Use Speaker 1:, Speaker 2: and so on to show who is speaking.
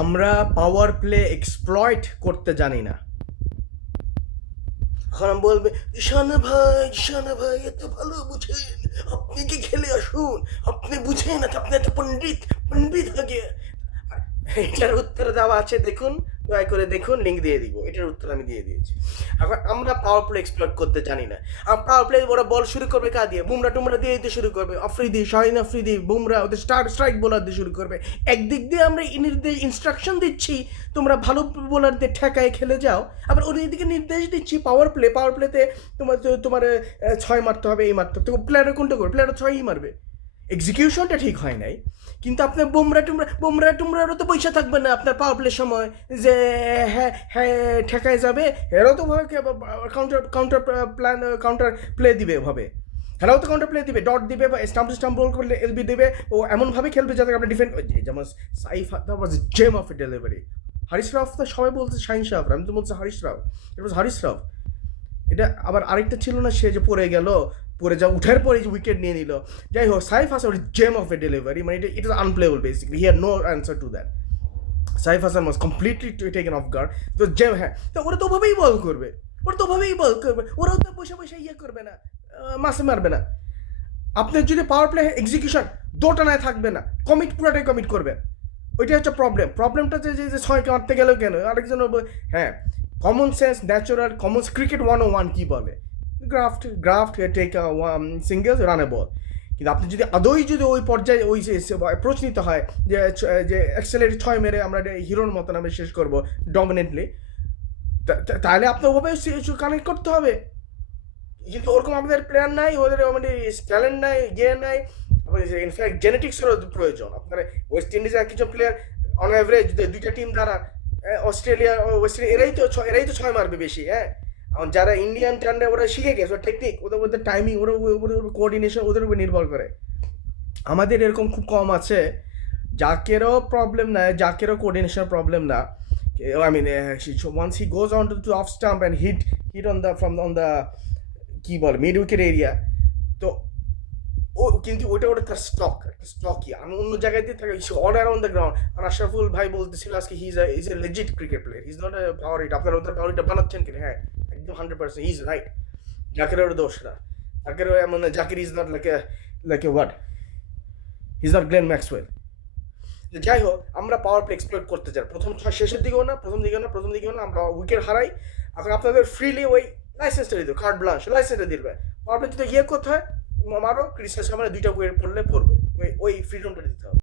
Speaker 1: আমরা power play exploit করতে জানি না। এখন বলবে, ঈশানা ভাই ঈশানা ভাই, এত ভালো বুঝেন। আপনি কি খেলে আসুন? আপনি বুঝেন আপনি একটা পণ্ডিত পণ্ডিত আগে এটার উত্তর দেওয়া আছে, দেখুন। দয়া করে দেখুন লিঙ্ক দিয়ে দিব। এটার উত্তর আমি দিয়ে দিয়েছি। এখন আমরা পাওয়ার প্লে এক্সপ্লয়েট করতে জানি না। আর পাওয়ার প্লে ওরা বল শুরু করবে কা দিয়ে? বুমরা টুমরা দিয়ে দিতে শুরু করবে। আফ্রিদি শাহিন আফ্রিদি বুমরা, ওদের স্টার স্ট্রাইক বোলার দিয়ে শুরু করবে। একদিক দিয়ে আমরা নির্দেশ ইনস্ট্রাকশন দিচ্ছি, তোমরা ভালো বোলারদের ঠেকায় খেলে যাও। আবার ওদের দিকে নির্দেশ দিচ্ছি পাওয়ার প্লে পাওয়ার প্লেতে তোমার তোমার ছয় মারতে হবে, এই মারতে হবে। তো প্লেয়ার কোনটা করবে? প্লেয়ার ছয়ই মারবে। এক্সিকিউশনটা ঠিক হয় নাই। কিন্তু আপনার বোমরা টুমরা, বোমরা টুমরারও তো পয়সা থাকবে না আপনার পাওয়ার প্লের সময়। যে হ্যাঁ হ্যাঁ ঠেকায় যাবে, এরাও তো ভাবে counter counter plan counter play দিবে ভাবে। এরাও তো কাউন্টার প্লে দিবে ডট দিবে বা স্টাম্প স্টাম্প বল করলে এলবি দেবে। ও এমনভাবে খেলবে যাতে আপনার ডিফেন্ড যেমন Saif gem of delivery Haris Rauf তো সবাই বলছে শাহিন শাহ আমি তো বলছি হারিস রাফ ইট ওয়াজ হারিস রাফ এটা আবার আরেকটা ছিল না সে যে পড়ে গেল পড়ে যা উঠার পরে যে উইকেট নিয়ে নিল। যাই হোক, Saif Hasan gem of a delivery মানে এটা it is unplayable basically he had no answer to that Saif Hasan was completely taken off guard তো জেম হ্যাঁ তো ওরা তো ওভাবেই বল করবে, ওরা তো ওভাবেই বল করবে, ওরাও তো বসে বসে ইয়ে করবে না মাসে মারবে না। আপনার যদি পাওয়ার প্লে এক্সিকিউশন দোটানায় থাকবে না কমিট পুরাটাই কমিট করবে। ওইটা হচ্ছে প্রবলেম প্রবলেমটা যে, যে- যে ছয়কে মারতে গেলেও কেন? আরেকজন হ্যাঁ common sense natural common cricket one ও ওয়ান কী বলে? Graft graft take singles run a ball কিন্তু আপনি যদি আদৌই যদি ওই পর্যায়ে ওই অ্যাপ্রোচ নিতে হয়, যে যে এক্সেলের ছয় মেরে আমরা হিরোর মতন আমি শেষ করব ডমিনেন্টলি তাহলে আপনার ওভাবে কানেক্ট করতে হবে। কিন্তু ওরকম আমাদের প্লেয়ার নাই, ওদের আমাদের ট্যালেন্ট নাই ইয়ে নাই ইনফ্যাক্ট জেনেটিক্সেরও প্রয়োজন। আপনার ওয়েস্ট ইন্ডিজের কিছু প্লেয়ার অন অ্যাভারেজ দুইটা টিম দ্বারা অস্ট্রেলিয়া ওয়েস্ট ইন্ডিজ এরাই তো এরাই তো ছয় মারবে বেশি হ্যাঁ। এখন যারা ইন্ডিয়ান টান্ডে ওরা শিখে গেছে টেকনিক ওদের ওদের টাইমিং ওরা ওদের কোঅর্ডিনেশন ওদের উপর নির্ভর করে। আমাদের এরকম খুব কম আছে জাকেরও প্রবলেম না জাকেরও কোঅর্ডিনেশন প্রবলেম না। I mean once he goes on to off stump and hit hit on the from on the key ball mid wicket area তো ও কিন্তু ওটা ওটা তার স্টক একটা স্টকই আমি অন্য জায়গায় দিয়ে থাকি অল অ্যারাউন্ড দ্য গ্রাউন্ড আর আশরাফুল ভাই বলতেছিল আজকে he is a legit cricket player is not a power hit আপনার ওদের পাওয়ার হিটটা বানাচ্ছেন কিনা? হ্যাঁ। একদম হান্ড্রেড পার্সেন্ট ইজ রাইট জাকিরের দোষ না জাকির এমন Zakir is not like like a what is not Glenn Maxwell যাই হোক আমরা পাওয়ার প্লে এক্সপ্লোর করতে চাই প্রথম শেষের দিকেও না প্রথম দিকেও না প্রথম দিকেও না আমরা উইকেট হারাই এখন আপনাদের ফ্রিলি ওই লাইসেন্সটা দিতে কার্ড ব্লান্স লাইসেন্সটা দিবে পাওয়ার প্লে যদি ইয়ে করতে হয় মারো ক্রিসের সামনে দুইটা উইকেট পড়লে পড়বে ওই ওই ফ্রিডমটা দিতে হবে